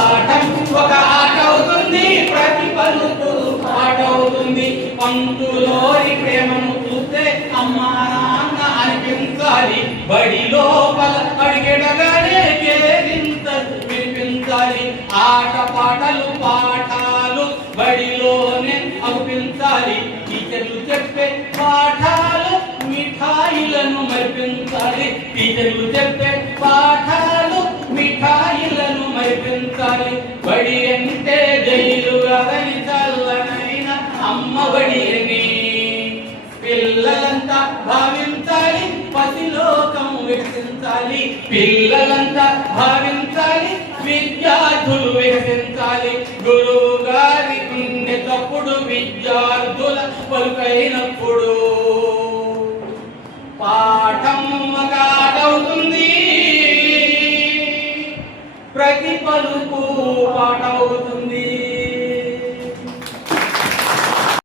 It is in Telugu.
పాఠం ఒక ఆట అవుతుంది, ప్రతి పలుకు పాట అవుతుంది. పంతులోని ప్రేమను చూస్తే అమ్మా నాన్న అనిపించాలి, బడి లోపల అడిగెడగానే కేరింతలు వినిపించాలి. ఆట పాటలు పాఠాలు బడిలోనే అనిపించాలి. టీచర్లు చెప్పే పాఠాలు మిఠాయిలను మరిపించాలి. టీచర్లు చెప్పే పాఠాలు మిఠాయిలను మరిపించాలి. బడి అంటే జైలు గదని చల్లనైన అమ్మ బడి అని పిల్లలంతా భావించాలి, పసిలోకం వికసించాలి. పిల్లలంతా భావించాలి, విద్యార్థులు వికసించాలి. గురువు గారి గుండె తప్పుడు విద్యార్థుల పలుకైనప్పుడు పాఠం మగాటవుతుంది, ప్రతి పలుకు పాఠం